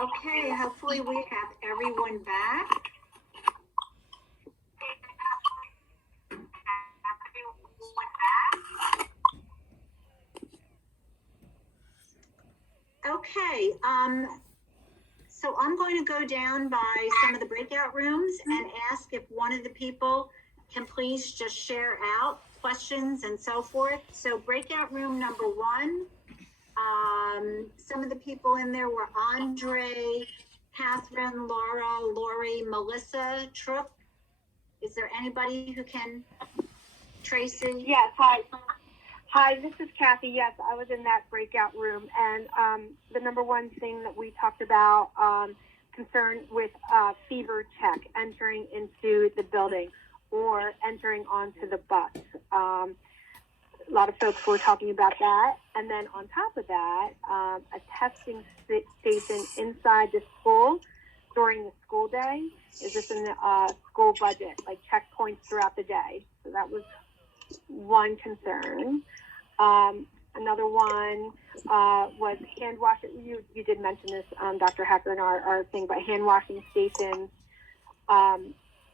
Okay, hopefully we have everyone back. Okay, so I'm going to go down by some of the breakout rooms and ask if one of the people can please just share out questions and so forth. So breakout room number 1, some of the people in there were Andre, Catherine, Laura, Lori, Melissa, Trook. Is there anybody who can, Tracy? Yes, hi. Hi, this is Kathy. Yes, I was in that breakout room, and the number one thing that we talked about, concern with fever check entering into the building or entering onto the bus. A lot of folks were talking about that. And then on top of that, a testing station inside the school during the school day. Is this in the school budget, like checkpoints throughout the day? So that was one concern. Another one was hand washing. You did mention this, Dr. Hacker, in our thing, but hand washing stations.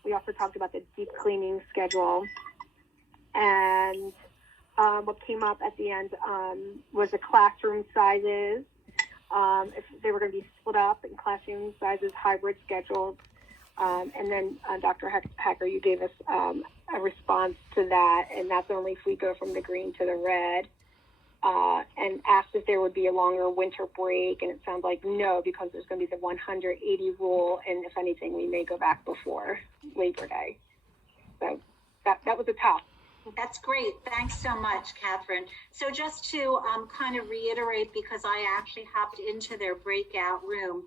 We also talked about the deep cleaning schedule. And what came up at the end was the classroom sizes. If they were going to be split up in classroom sizes, hybrid schedules. And then Dr. Hacker, you gave us a response to that, and that's only if we go from the green to the red, and asked if there would be a longer winter break, and it sounds like no, because there's going to be the 180 rule, and if anything, we may go back before Labor Day. So that was a top. That's great. Thanks so much, Catherine. So just to kind of reiterate, because I actually hopped into their breakout room,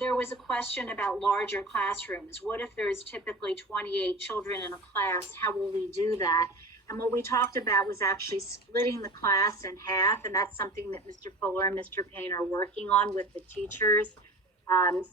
there was a question about larger classrooms. What if there's typically 28 children in a class? How will we do that? And what we talked about was actually splitting the class in half, and that's something that Mr. Fuller and Mr. Payne are working on with the teachers,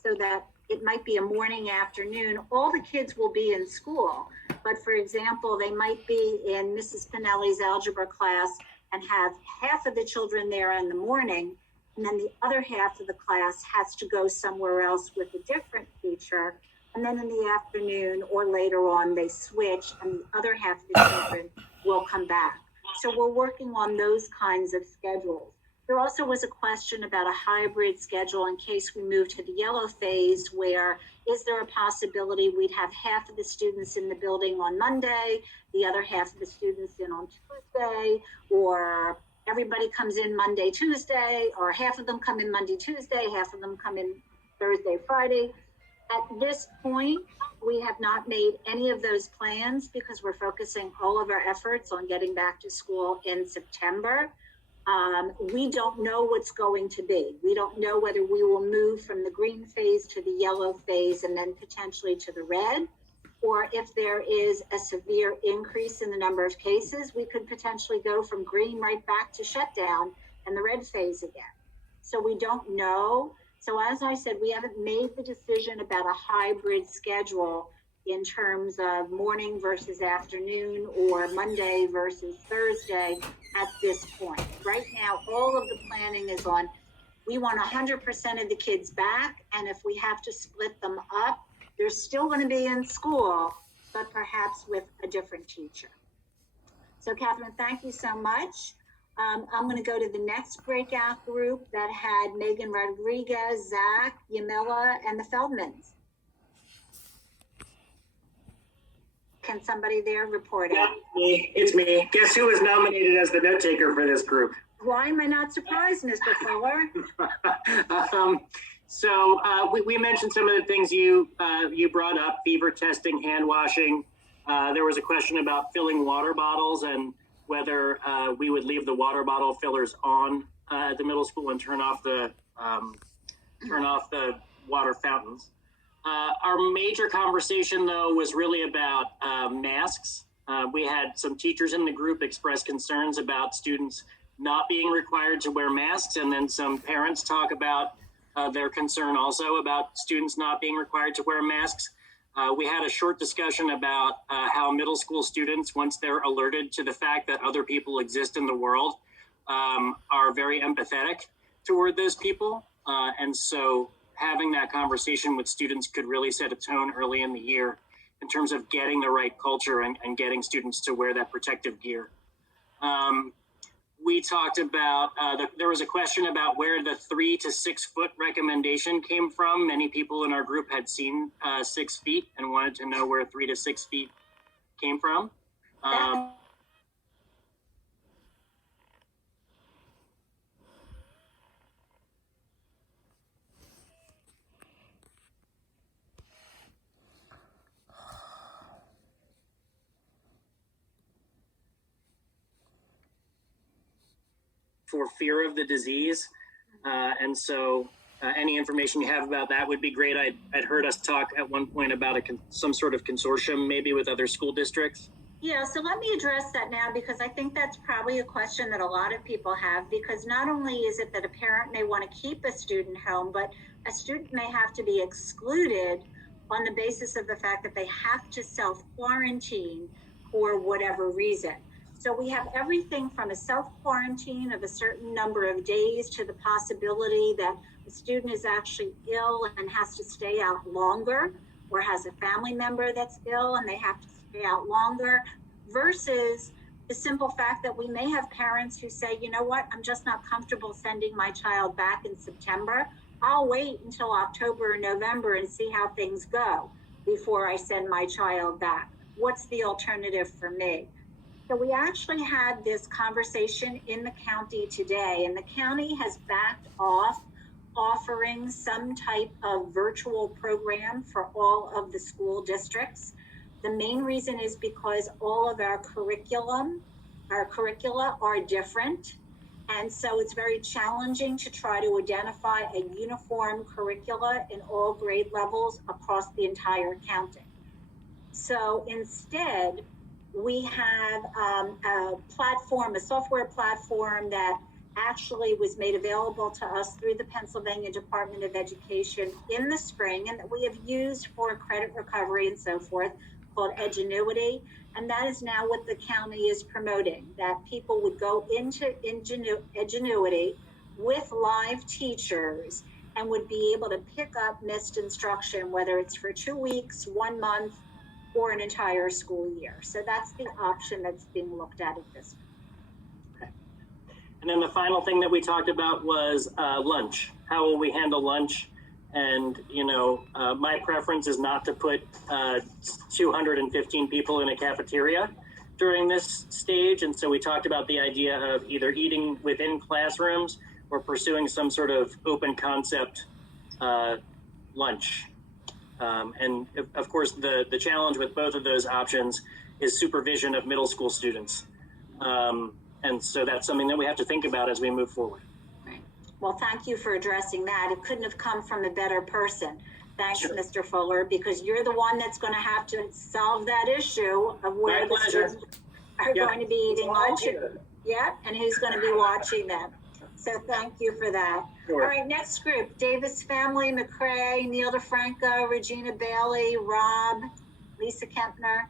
so that it might be a morning, afternoon. All the kids will be in school, but for example, they might be in Mrs. Pinelli's algebra class and have half of the children there in the morning, and then the other half of the class has to go somewhere else with a different teacher. And then in the afternoon or later on, they switch and the other half of the children will come back. So we're working on those kinds of schedules. There also was a question about a hybrid schedule in case we move to the yellow phase, where is there a possibility we'd have half of the students in the building on Monday, the other half of the students in on Tuesday, or everybody comes in Monday, Tuesday, or half of them come in Monday, Tuesday, half of them come in Thursday, Friday. At this point, we have not made any of those plans because we're focusing all of our efforts on getting back to school in September. We don't know what's going to be. We don't know whether we will move from the green phase to the yellow phase and then potentially to the red, or if there is a severe increase in the number of cases, we could potentially go from green right back to shutdown and the red phase again. So we don't know. So as I said, we haven't made the decision about a hybrid schedule in terms of morning versus afternoon or Monday versus Thursday at this point. Right now, all of the planning is on, we want 100% of the kids back, and if we have to split them up, they're still going to be in school, but perhaps with a different teacher. So Catherine, thank you so much. I'm going to go to the next breakout group that had Megan Rodriguez, Zach, Yamila, and the Feldmans. Can somebody there report Yeah, it? it's me. Guess who was nominated as the note taker for this group? Why am I not surprised, Mr. Fuller? We mentioned some of the things you brought up: fever testing, hand washing. There was a question about filling water bottles and whether we would leave the water bottle fillers on at the middle school and turn off the water fountains. Our major conversation, though, was really about masks. We had some teachers in the group express concerns about students not being required to wear masks, and then some parents talk about their concern also about students not being required to wear masks. We had a short discussion about how middle school students, once they're alerted to the fact that other people exist in the world, are very empathetic toward those people. And so having that conversation with students could really set a tone early in the year in terms of getting the right culture and getting students to wear that protective gear. We talked about, there was a question about where the 3 to 6 foot recommendation came from. Many people in our group had seen 6 feet and wanted to know where 3 to 6 feet came from. For fear of the disease. And so any information you have about that would be great. I'd heard us talk at one point about some sort of consortium, maybe with other school districts. Yeah, so let me address that now, because I think that's probably a question that a lot of people have, because not only is it that a parent may want to keep a student home, but a student may have to be excluded on the basis of the fact that they have to self-quarantine for whatever reason. So we have everything from a self-quarantine of a certain number of days to the possibility that the student is actually ill and has to stay out longer, or has a family member that's ill and they have to stay out longer, versus the simple fact that we may have parents who say, you know what, I'm just not comfortable sending my child back in September. I'll wait until October or November and see how things go before I send my child back. What's the alternative for me? So we actually had this conversation in the county today, and the county has backed off offering some type of virtual program for all of the school districts. The main reason is because all of our curricula are different. And so it's very challenging to try to identify a uniform curricula in all grade levels across the entire county. So instead, we have a software platform that actually was made available to us through the Pennsylvania Department of Education in the spring, and that we have used for credit recovery and so forth, called Edgenuity. And that is now what the county is promoting, that people would go into Edgenuity with live teachers and would be able to pick up missed instruction, whether it's for 2 weeks, 1 month, or an entire school year. So that's the option that's being looked at this point. Okay. And then the final thing that we talked about was lunch. How will we handle lunch? And, my preference is not to put 215 people in a cafeteria during this stage. And so we talked about the idea of either eating within classrooms or pursuing some sort of open concept lunch. And of course, the challenge with both of those options is supervision of middle school students. And so that's something that we have to think about as we move forward. Right. Well, thank you for addressing that. It couldn't have come from a better person. Thanks, sure. Mr. Fuller, because you're the one that's going to have to solve that issue of where the students are going to be eating lunch. And who's going to be watching them. So thank you for that. Sure. All right, next group, Davis family, McCrae, Neil DeFranco, Regina Bailey, Rob, Lisa Kempner.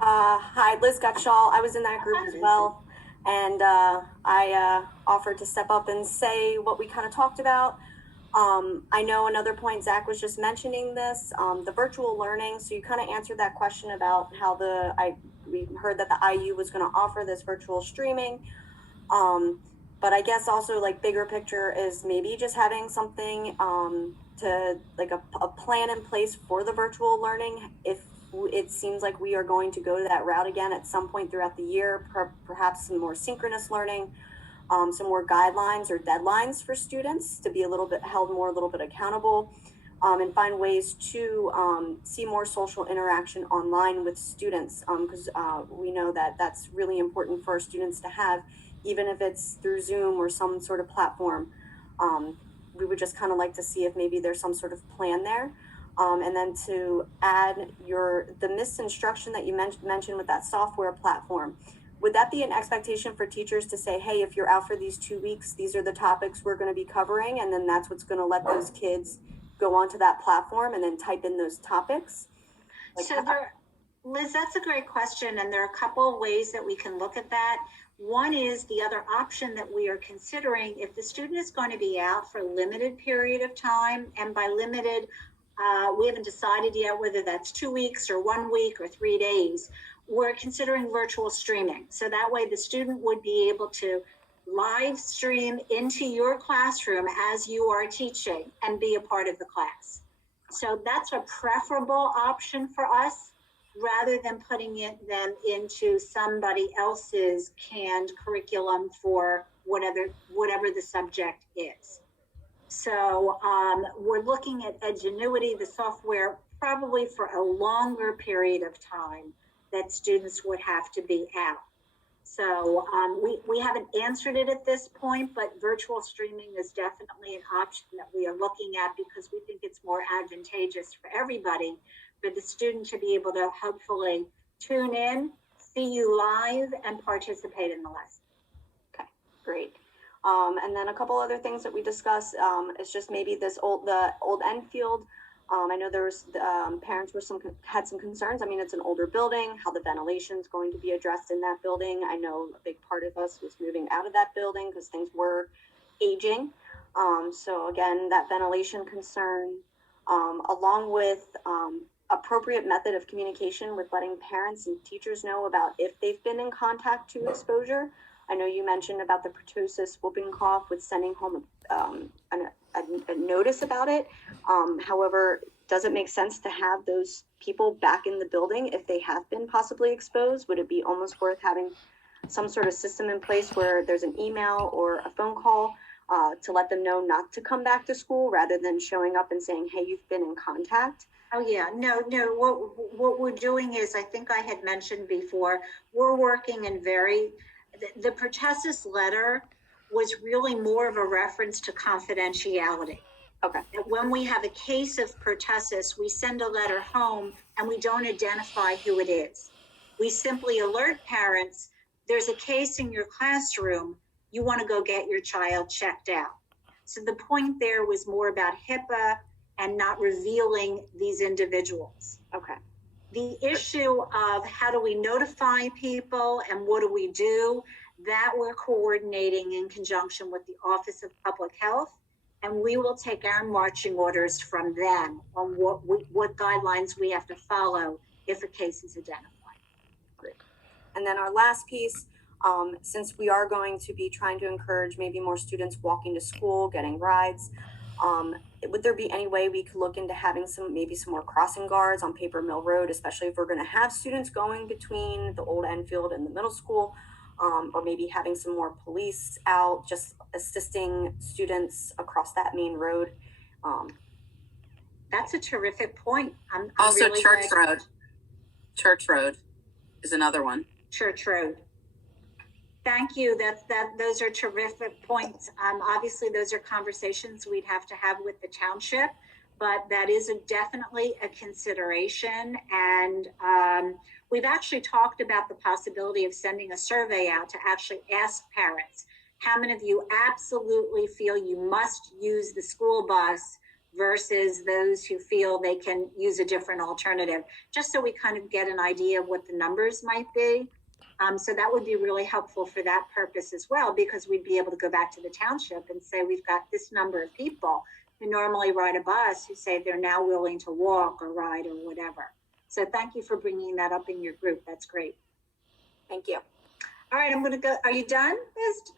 Hi, Liz Gutschall. I was in that group as well. And I offered to step up and say what we kind of talked about. I know another point, Zach was just mentioning this, the virtual learning. So you kind of answered that question about how we heard that the IU was going to offer this virtual streaming. But I guess also like bigger picture is maybe just having something to like a plan in place for the virtual learning. If it seems like we are going to go to that route again at some point throughout the year, perhaps some more synchronous learning, some more guidelines or deadlines for students to be a little bit accountable, and find ways to see more social interaction online with students, because we know that that's really important for our students to have, even if it's through Zoom or some sort of platform. We would just kind of like to see if maybe there's some sort of plan there. And then to add the missed instruction that you mentioned with that software platform, would that be an expectation for teachers to say, hey, if you're out for these 2 weeks, these are the topics we're going to be covering, and then that's what's going to let those kids go onto that platform and then type in those topics? Liz, that's a great question, and there are a couple of ways that we can look at that. One is the other option that we are considering, if the student is going to be out for a limited period of time, and by limited, we haven't decided yet whether that's 2 weeks or 1 week or 3 days, we're considering virtual streaming. So that way the student would be able to live stream into your classroom as you are teaching and be a part of the class. So that's a preferable option for us, rather than putting them into somebody else's canned curriculum for whatever the subject is. So we're looking at Edgenuity, the software, probably for a longer period of time that students would have to be out. So we haven't answered it at this point, but virtual streaming is definitely an option that we are looking at, because we think it's more advantageous for everybody, for the student to be able to hopefully tune in, see you live, and participate in the lesson. Okay, great. And then a couple other things that we discussed is just maybe the old Enfield. I know there was parents had some concerns. I mean, it's an older building, how the ventilation is going to be addressed in that building. I know a big part of us was moving out of that building because things were aging. So again, that ventilation concern, along with appropriate method of communication with letting parents and teachers know about if they've been in contact to exposure. I know you mentioned about the pertussis whooping cough with sending home a notice about it. However, does it make sense to have those people back in the building if they have been possibly exposed? Would it be almost worth having some sort of system in place where there's an email or a phone call to let them know not to come back to school, rather than showing up and saying, hey, you've been in contact? Oh yeah, no, what we're doing is, I think I had mentioned before, we're working in the pertussis letter was really more of a reference to confidentiality. Okay. That when we have a case of pertussis, we send a letter home and we don't identify who it is. We simply alert parents, there's a case in your classroom, you want to go get your child checked out. So the point there was more about HIPAA and not revealing these individuals. Okay. The issue of how do we notify people and what do we do, that we're coordinating in conjunction with the Office of Public Health, and we will take our marching orders from them on what guidelines we have to follow if a case is identified. Great. And then our last piece, since we are going to be trying to encourage maybe more students walking to school, getting rides, would there be any way we could look into having some more crossing guards on Paper Mill Road, especially if we're going to have students going between the old Enfield and the middle school, or maybe having some more police out just assisting students across that main road? That's a terrific point. I'm Also, really Church glad- Road. Church Road is another one. Church Road. Thank you. Those are terrific points. Obviously, those are conversations we'd have to have with the township, but that is definitely a consideration. And we've actually talked about the possibility of sending a survey out to actually ask parents, how many of you absolutely feel you must use the school bus versus those who feel they can use a different alternative, just so we kind of get an idea of what the numbers might be. So that would be really helpful for that purpose as well, because we'd be able to go back to the township and say, we've got this number of people who normally ride a bus who say they're now willing to walk or ride or whatever. So thank you for bringing that up in your group. That's great. Thank you. All right, I'm going to go. Are you done?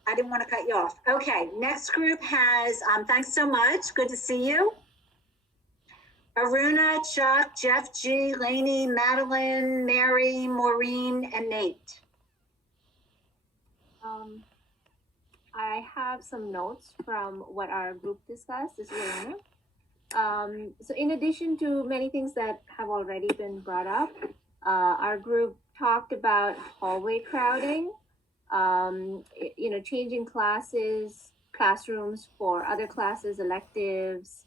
I didn't want to cut you off. Okay, next group has, thanks so much. Good to see you. Aruna, Chuck, Jeff G, Lainey, Madeline, Mary, Maureen, and Nate. I have some notes from what our group discussed. This is Elena. So in addition to many things that have already been brought up, our group talked about hallway crowding, changing classrooms for other classes, electives,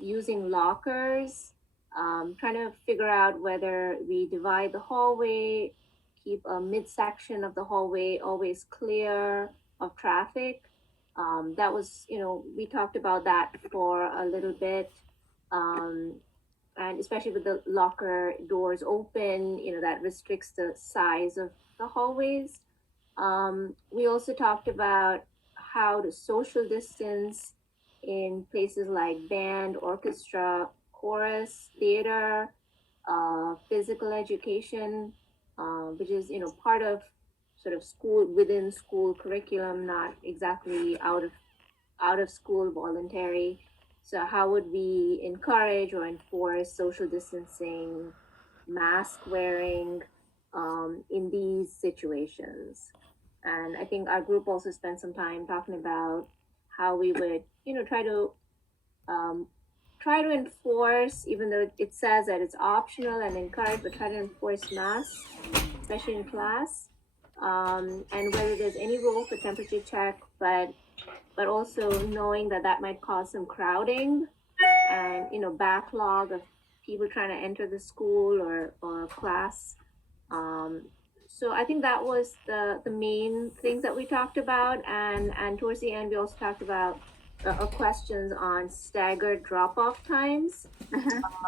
using lockers, trying to figure out whether we divide the hallway, keep a midsection of the hallway always clear of traffic. That was, we talked about that for a little bit. And especially with the locker doors open, that restricts the size of the hallways. We also talked about how to social distance in places like band, orchestra, chorus, theater, physical education, which is, you know, part of sort of school, within school curriculum, not exactly out of school voluntary. So how would we encourage or enforce social distancing, mask wearing, in these situations? And I think our group also spent some time talking about how we would, you know, um, try to enforce, even though it says that it's optional and encouraged, but try to enforce masks, especially in class. And whether there's any role for temperature check, but also knowing that that might cause some crowding and, you know, backlog of people trying to enter the school or class. Um, so I think that was the main things that we talked about, and towards the end we also talked about questions on staggered drop-off times.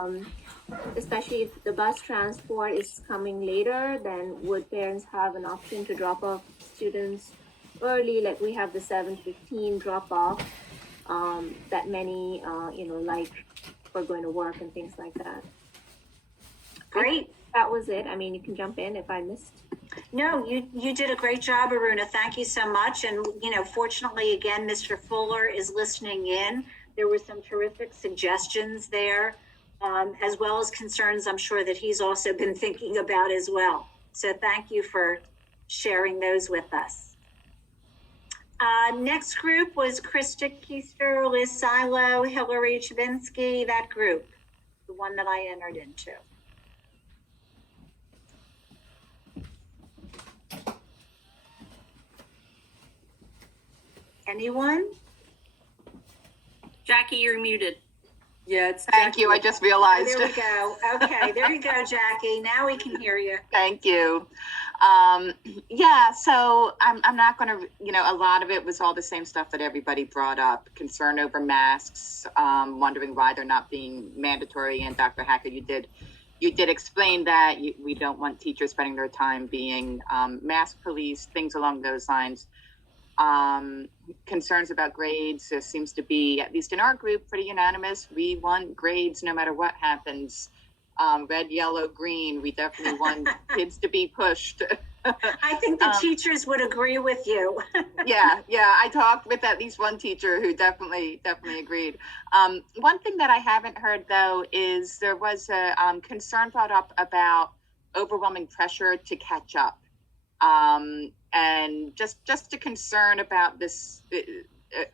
Um, Especially if the bus transport is coming later, then would parents have an option to drop off students early, like we have the 7:15 drop off, that many, you know, like for going to work and things like that. Great. That was it. I mean, you can jump in if I missed. No, you did a great job, Aruna. Thank you so much. And, you know, fortunately, again, Mr. Fuller is listening in. There were some terrific suggestions there, as well as concerns I'm sure that he's also been thinking about as well. So thank you for sharing those with us. Next group was Krista Keister, Liz Silo, Hillary Chavinsky, that group, the one that I entered into. Anyone? Jackie, you're muted. Yeah, it's Thank you. I just realized. There we go. Okay, there you go, Jackie. Now we can hear you. Thank you. Yeah, so I'm not going to, you know, a lot of it was all the same stuff that everybody brought up. Concern over masks, wondering why they're not being mandatory. And Dr. Hacker, you did explain that we don't want teachers spending their time being mask police, things along those lines. Concerns about grades, there seems to be, at least in our group, pretty unanimous. We want grades no matter what happens. Red, yellow, green, we definitely want kids to be pushed. I think the teachers would agree with you. yeah, I talked with at least one teacher who definitely agreed. One thing that I haven't heard though is there was a concern brought up about overwhelming pressure to catch up. And just a concern about this,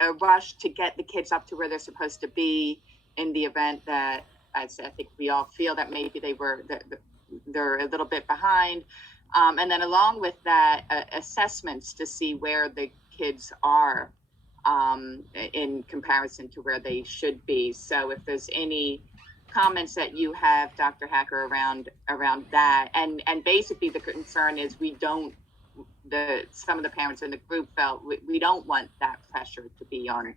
a rush to get the kids up to where they're supposed to be in the event that, I think we all feel that maybe they're a little bit behind. And then along with that, assessments to see where the kids are in comparison to where they should be. So if there's any comments that you have, Dr. Hacker, around that, and basically the concern is some of the parents in the group felt we don't want that pressure to be on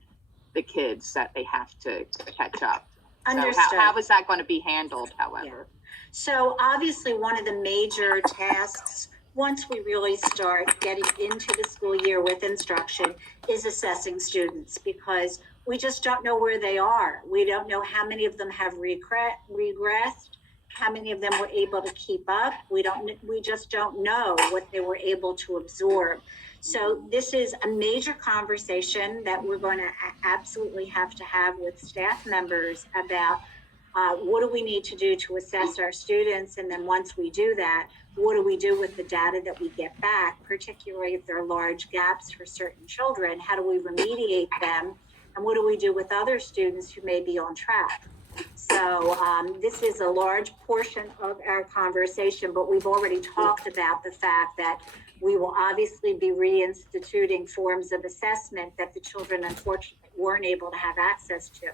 the kids, that they have to catch up. Understood. So how is that going to be handled, however? Yeah. So obviously one of the major tasks, once we really start getting into the school year with instruction, is assessing students, because we just don't know where they are. We don't know how many of them have regressed, how many of them were able to keep up. We just don't know what they were able to absorb. So this is a major conversation that we're going to absolutely have to have with staff members about what do we need to do to assess our students? And then once we do that, what do we do with the data that we get back, particularly if there are large gaps for certain children? How do we remediate them? And what do we do with other students who may be on track? So this is a large portion of our conversation, but we've already talked about the fact that we will obviously be reinstituting forms of assessment that the children unfortunately weren't able to have access to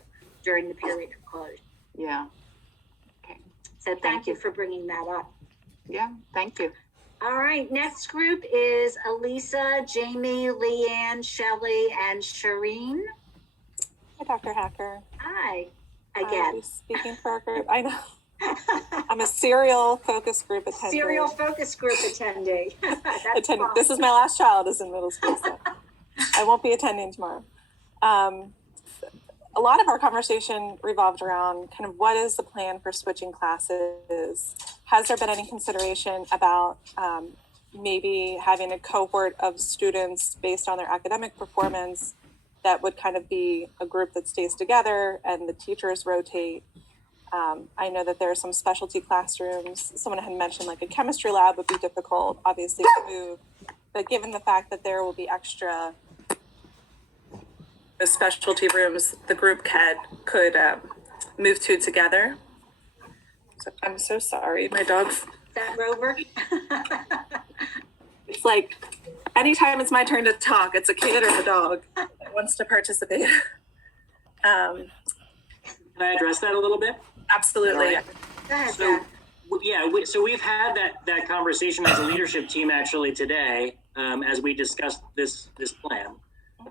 during the period of closure. Yeah. Okay. So thank you for bringing that up. Yeah, thank you. All right, next group is Elisa, Jamie, Leanne, Shelley, and Shireen. Hi, Dr. Hacker. Hi, I'll again. be speaking for our group. I know. I'm a serial focus group attendee. Serial focus group attendee. That's fine. This is my last child is in middle school, so I won't be attending tomorrow. A lot of our conversation revolved around kind of what is the plan for switching classes? Has there been any consideration about maybe having a cohort of students based on their academic performance that would kind of be a group that stays together and the teachers rotate? I know that there are some specialty classrooms. Someone had mentioned like a chemistry lab would be difficult, obviously, to move. But given the fact that there will be extra specialty rooms, the group could move to together. So I'm so sorry, my dog's. Is that Rover? It's like anytime it's my turn to talk, it's a kid or a dog that wants to participate. Can I address that a little bit? Absolutely. Right. Go ahead, So, Zach. so we've had that conversation as a leadership team actually today, as we discussed this plan.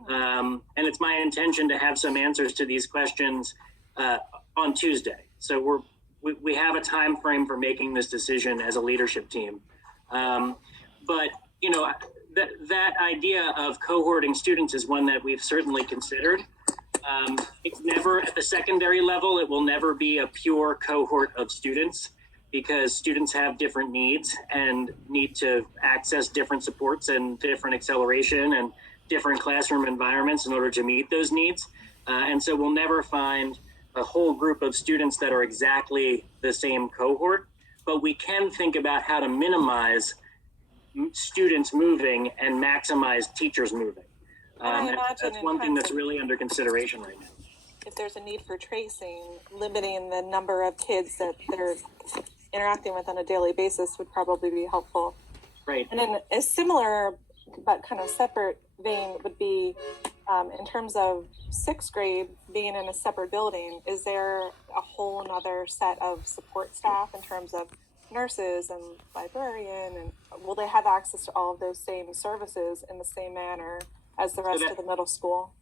And it's my intention to have some answers to these questions on Tuesday. So we have a time frame for making this decision as a leadership team. But you know, that idea of cohorting students is one that we've certainly considered. It's never at the secondary level. It will never be a pure cohort of students because students have different needs and need to access different supports and different acceleration and different classroom environments in order to meet those needs. And so we'll never find a whole group of students that are exactly the same cohort, but we can think about how to minimize students moving and maximize teachers moving. That's one thing that's really under consideration right now. If there's a need for tracing, limiting the number of kids that they're interacting with on a daily basis would probably be helpful. Right. And in a similar but kind of separate vein would be in terms of sixth grade being in a separate building, is there a whole nother set of support staff in terms of nurses and librarian, and will they have access to all of those same services in the same manner as the rest of the middle school?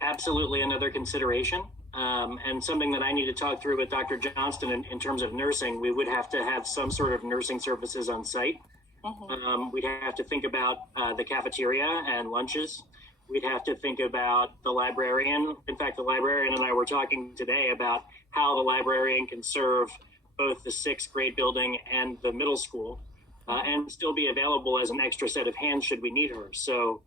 Absolutely another consideration, and something that I need to talk through with Dr. Johnston in terms of nursing. We would have to have some sort of nursing services on site. Mm-hmm. We'd have to think about the cafeteria and lunches. We'd have to think about the librarian. In fact, the librarian and I were talking today about how the librarian can serve both the sixth grade building and the middle school, and still be available as an extra set of hands should we need her. So,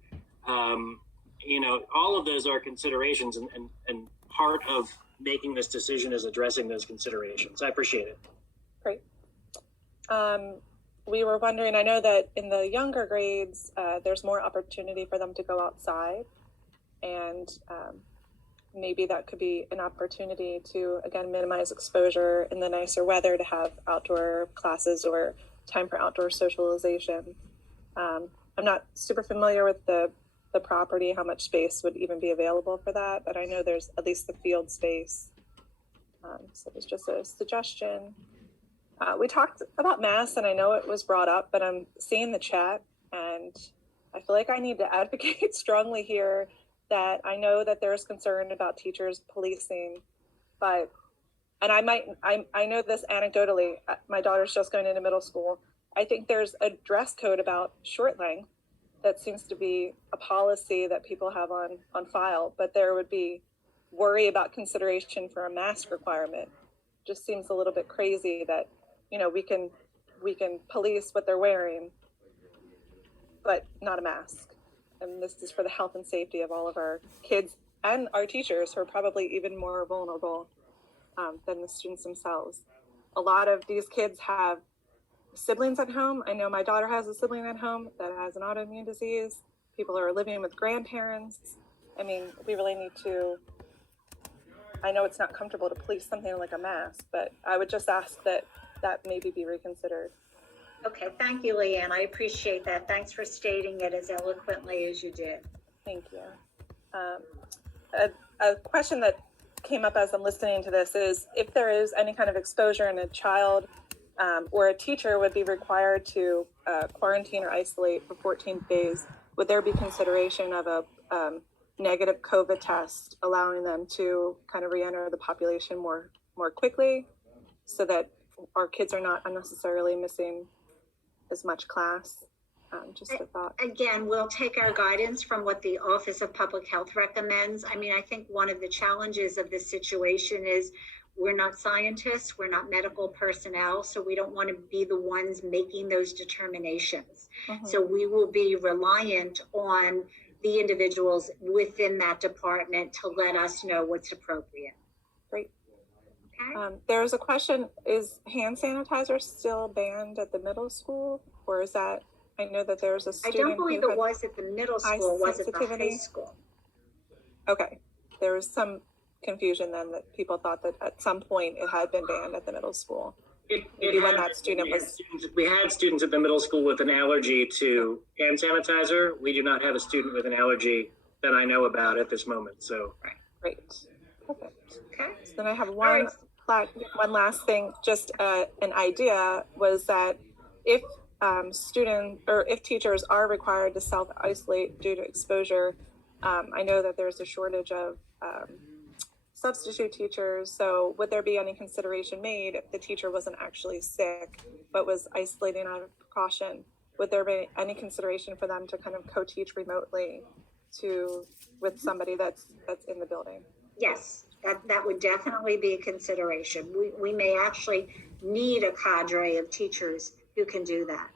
you know, all of those are considerations, and part of making this decision is addressing those considerations. I appreciate it. Great. We were wondering, I know that in the younger grades, there's more opportunity for them to go outside, and maybe that could be an opportunity to, again, minimize exposure in the nicer weather, to have outdoor classes or time for outdoor socialization. I'm not super familiar with the property, how much space would even be available for that, but I know there's at least the field space. So it's just a suggestion. We talked about masks, and I know it was brought up, but I'm seeing the chat, and I feel like I need to advocate strongly here that I know that there's concern about teachers policing, but, and I know this anecdotally, my daughter's just going into middle school. I think there's a dress code about short length that seems to be a policy that people have on file, but there would be worry about consideration for a mask requirement. Just seems a little bit crazy that, you know, we can police what they're wearing, but not a mask. And this is for the health and safety of all of our kids and our teachers, who are probably even more vulnerable than the students themselves. A lot of these kids have siblings at home. I know my daughter has a sibling at home that has an autoimmune disease. People are living with grandparents. I mean, we really need to, I know it's not comfortable to police something like a mask, but I would just ask that maybe be reconsidered. Okay, thank you, Leanne. I appreciate that. Thanks for stating it as eloquently as you did. Thank you. A question that came up as I'm listening to this is, if there is any kind of exposure in a child or a teacher would be required to quarantine or isolate for 14 days, would there be consideration of a negative COVID test, allowing them to kind of re-enter the population more quickly, so that our kids are not unnecessarily missing as much class. Just a thought. Again, we'll take our guidance from what the Office of Public Health recommends. I mean, I think one of the challenges of this situation is we're not scientists, we're not medical personnel, so we don't want to be the ones making those determinations. So we will be reliant on the individuals within that department to let us know what's appropriate. Great. Okay. There's a question, is hand sanitizer still banned at the middle school, or is that, I know that there's a student I don't believe it was at the middle school, was it the high sensitivity? school? Okay, there was some confusion then that people thought that at some point it had been banned at the middle school. Maybe when that student was. We had students at the middle school with an allergy to hand sanitizer. We do not have a student with an allergy that I know about at this moment. So Great. Perfect. Okay. So then I have one last thing, just an idea was that if if teachers are required to self-isolate due to exposure, I know that there's a shortage of substitute teachers. So would there be any consideration made if the teacher wasn't actually sick, but was isolating out of precaution? Would there be any consideration for them to kind of co-teach remotely with somebody that's in the building? Yes, that would definitely be a consideration. We may actually need a cadre of teachers who can do that.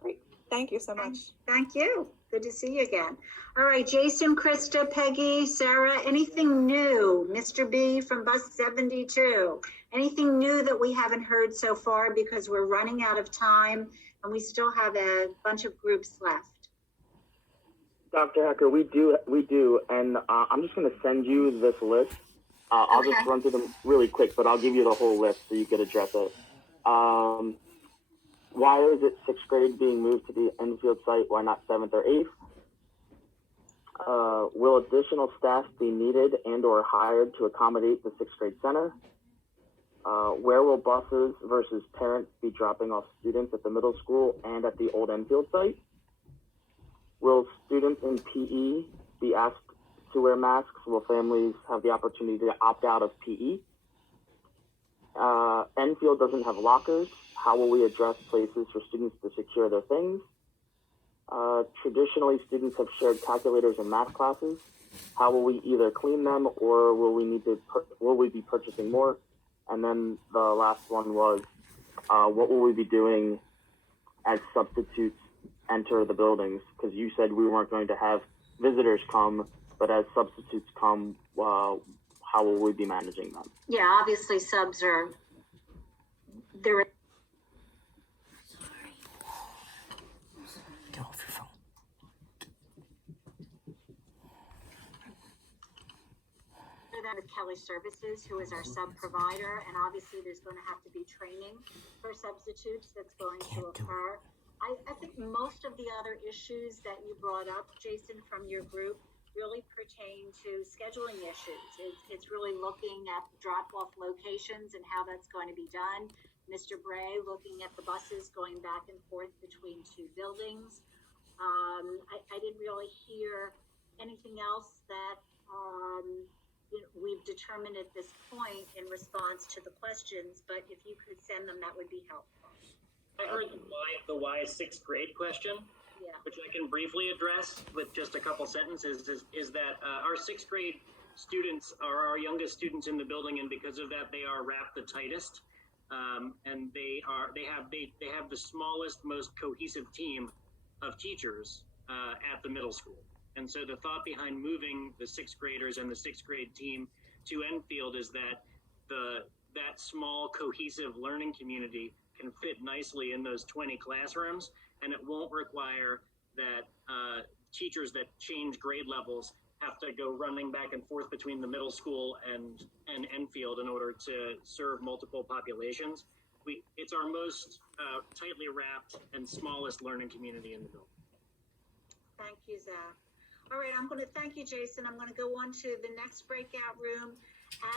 Great. Thank you so much. Thank you. Good to see you again. All right, Jason, Krista, Peggy, Sarah, anything new? Mr. B from bus 72. Anything new that we haven't heard so far, because we're running out of time and we still have a bunch of groups left. Dr. Hecker, we do, and I'm just going to send you this list. I'll Okay. just run through them really quick, but I'll give you the whole list so you could address it. Why is it 6th grade being moved to the Enfield site? Why not 7th or 8th? Will additional staff be needed and or hired to accommodate the 6th grade center? Where will buses versus parents be dropping off students at the middle school and at the old Enfield site? Will students in PE be asked to wear masks? Will families have the opportunity to opt out of PE? Enfield doesn't have lockers. How will we address places for students to secure their things? Traditionally, students have shared calculators in math classes. How will we either clean them or will we be purchasing more? And then the last one was, what will we be doing as substitutes enter the buildings? Because you said we weren't going to have visitors come, but as substitutes come, how will we be managing them? Yeah, obviously subs are, they're Get off your phone. with Kelly Services, who is our sub provider, and obviously there's going to have to be training for substitutes that's going to occur. I think most of the other issues that you brought up, Jason, from your group really pertain to scheduling issues. It's really looking at drop-off locations and how that's going to be done. Mr. Bray looking at the buses going back and forth between two buildings. I didn't really hear anything else that we've determined at this point in response to the questions, but if you could send them, that would be helpful. I heard the why 6th grade question, Yeah. which I can briefly address with just a couple sentences, is that our 6th grade students are our youngest students in the building, and because of that, they are wrapped the tightest, and they have the smallest, most cohesive team of teachers at the middle school. And so the thought behind moving the 6th graders and the 6th grade team to Enfield is that that small cohesive learning community can fit nicely in those 20 classrooms, and it won't require that teachers that change grade levels have to go running back and forth between the middle school and Enfield in order to serve multiple populations. It's our most tightly wrapped and smallest learning community in the building. Thank you, Zach. All right, I'm going to thank you, Jason. I'm going to go on to the next breakout room.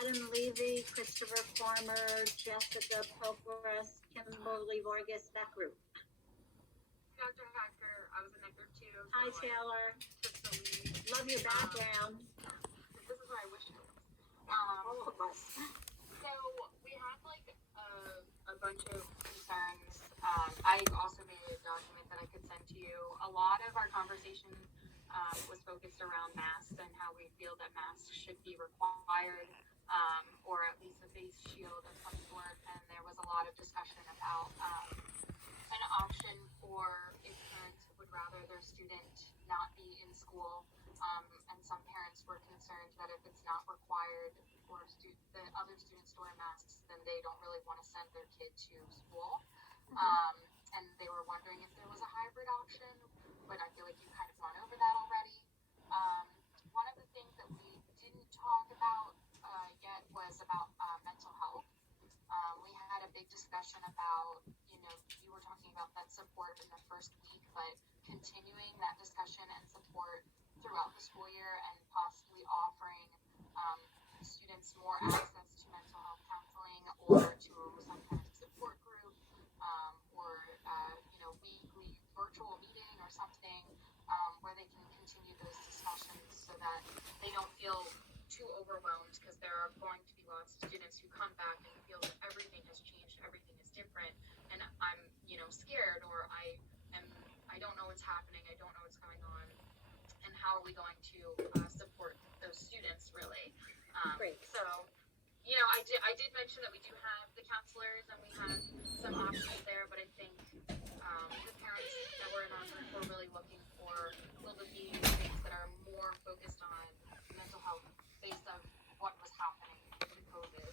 Adam Levy, Christopher Farmer, Jessica Poperas, Kimberly Vargas, that group. Dr. Hacker, I was in that group too. Hi, Taylor. Love your background. This is where I wish it was. All of us. So we had like a a bunch of concerns. I also made a document that I could send to you. A lot of our conversation was focused around masks and how we feel that masks should be required, or at least a face shield of some sort. And there was a lot of discussion about an option for if parents would rather their student not be in school. And some parents were concerned that if it's not required for the other students to wear masks, then they don't really want to send their kid to school. And they were wondering if there was a hybrid option, but I feel like you kind of gone over that already. One of the things that we didn't talk about yet was about mental health. We had a big discussion about, you were talking about that support in the first week, but continuing that discussion and support throughout the school year and possibly offering students more access to mental health counseling or to some kind of support group, or weekly virtual meeting or something, where they can continue those discussions so that they don't feel too overwhelmed, because there are going to be lots of students who come back and feel that everything has changed, everything is different, and I'm scared, or I don't know what's happening, I don't know what's going on, and how are we going to support those students really. Great. So I did mention that we do have the counselors and we have some options there, but I think the parents that were in our group were really looking for will there be things that are more focused on mental health based on what was happening with COVID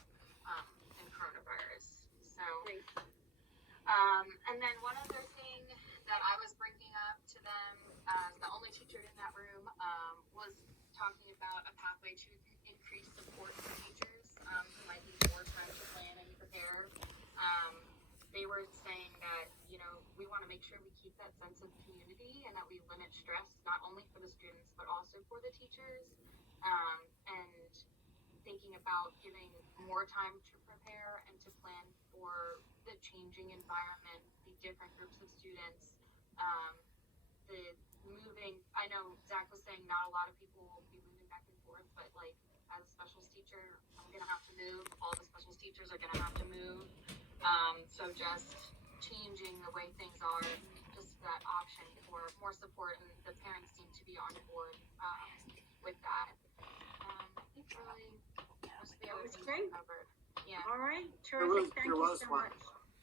and coronavirus. So, and then one other thing that I was bringing up to them, the only teacher in that room, was talking about a pathway to increase support for teachers who might need more time to plan and prepare. They were saying that, we want to make sure we keep that sense of community and that we limit stress, not only for the students, but also for the teachers. And thinking about giving more time to prepare and to plan for the changing environment, the different groups of students, the moving. I know Zach was saying not a lot of people will be moving back and forth, but like as a specials teacher, I'm gonna have to move. All the specials teachers are gonna have to move. So just changing the way things are, just that option for more support, and the parents seem to be on board with that. I think really most of the other things are covered. Yeah. All right, terrific. Thank you so much.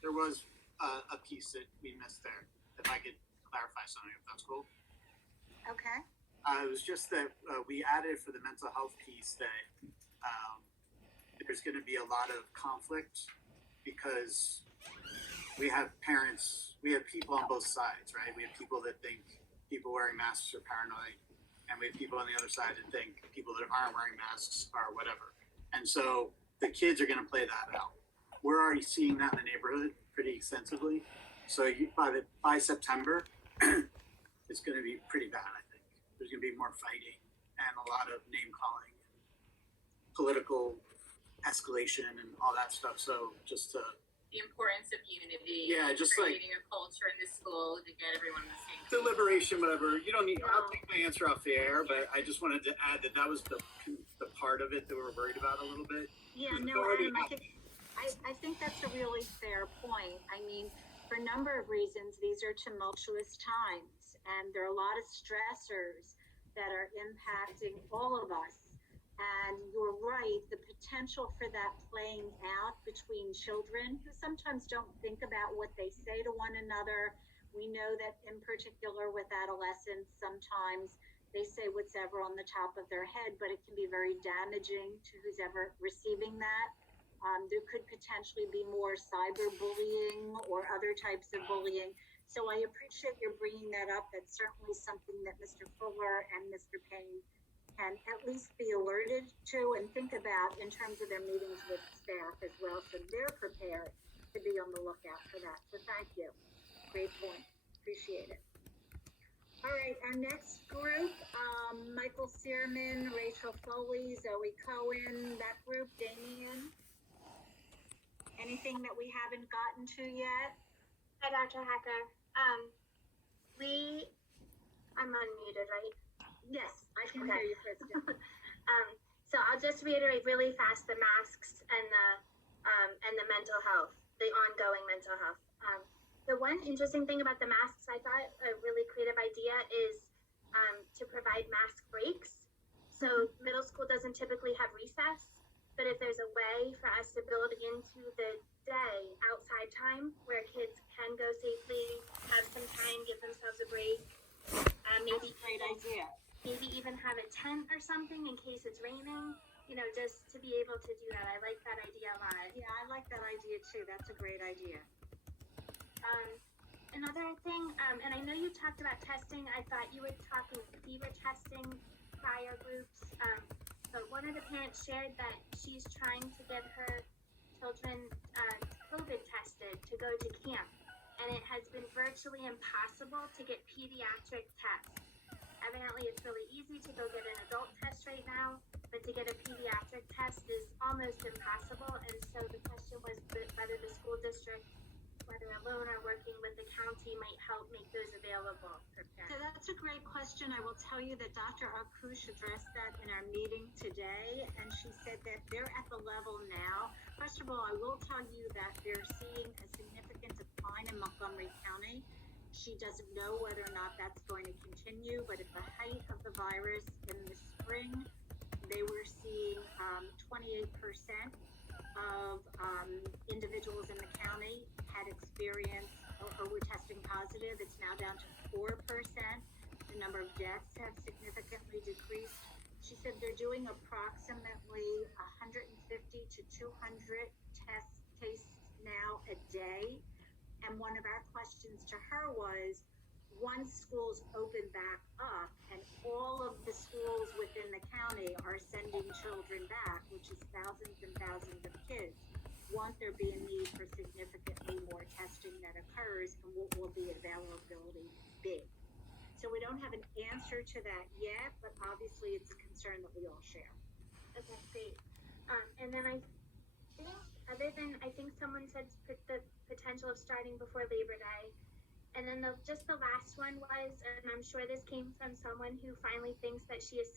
There was a piece that we missed there. If I could clarify something, if that's cool. Okay. It was just that we added for the mental health piece that there's going to be a lot of conflict because we have people on both sides, right? We have people that think people wearing masks are paranoid, and we have people on the other side that think people that aren't wearing masks are whatever. And so the kids are going to play that out. We're already seeing that in the neighborhood pretty extensively. So by September, it's going to be pretty bad, I think. There's going to be more fighting and a lot of name calling, political escalation, and all that stuff. So just to The importance of unity. Yeah, just creating a culture in the school to get everyone on the same page. deliberation, whatever. You don't need. I'll take my answer off the air, but I just wanted to add that was the part of it that we were worried about a little bit. Yeah, no, Adam, I think that's a really fair point. I mean, for a number of reasons, these are tumultuous times, and there are a lot of stressors that are impacting all of us. And you're right, the potential for that playing out between children who sometimes don't think about what they say to one another. We know that in particular with adolescents, sometimes they say whatever on the top of their head, but it can be very damaging to who's ever receiving that. There could potentially be more cyberbullying or other types of bullying. So I appreciate your bringing that up. That's certainly something that Mr. Fuller and Mr. Payne can at least be alerted to and think about in terms of their meetings with staff as well, so they're prepared to be on the lookout for that. So thank you. Great point. Appreciate it. All right, our next group, Michael Searman, Rachel Foley, Zoe Cohen, that group, Damien. Anything that we haven't gotten to yet? Hi, Dr. Hacker. I'm unmuted, right? Yes, I can hear you, Kristen. So I'll just reiterate really fast the masks and the mental health. the ongoing mental health. The one interesting thing about the masks, I thought a really creative idea is to provide mask breaks. So middle school doesn't typically have recess, but if there's a way for us to build into the day outside time where kids can go safely, have some time, give themselves a break, maybe That's a great idea. maybe even have a tent or something in case it's raining, you know, just to be able to do that. I like that idea a lot. Yeah, I like that idea too. That's a great idea. Another thing, and I know you talked about testing. I thought you were talking fever testing prior groups, but one of the parents shared that she's trying to get her children COVID tested to go to camp, and it has been virtually impossible to get pediatric tests. Evidently, it's really easy to go get an adult test right now, but to get a pediatric test is almost impossible. And so the question was whether the school district, whether alone or working with the county, might help make those available for So parents. that's a great question. I will tell you that Dr. Arkush addressed that in our meeting today, and she said that they're at the level now. First of all, I will tell you that they're seeing a significant decline in Montgomery County. She doesn't know whether or not that's going to continue, but at the height of the virus in the spring, they were seeing 28% of individuals in the county had experienced or were testing positive. It's now down to 4%. The number of deaths have significantly decreased. She said they're doing approximately 150 to 200 tests now a day. And one of our questions to her was, once schools open back up and all of the schools within the county are sending children back, which is thousands and thousands of kids, won't there be a need for significantly more testing that occurs, and what will the availability be? So we don't have an answer to that yet, but obviously it's a concern that we all share. Okay, great. And then I think, other than, I think someone said the potential of starting before Labor Day. And then just the last one was, and I'm sure this came from someone who finally thinks that she is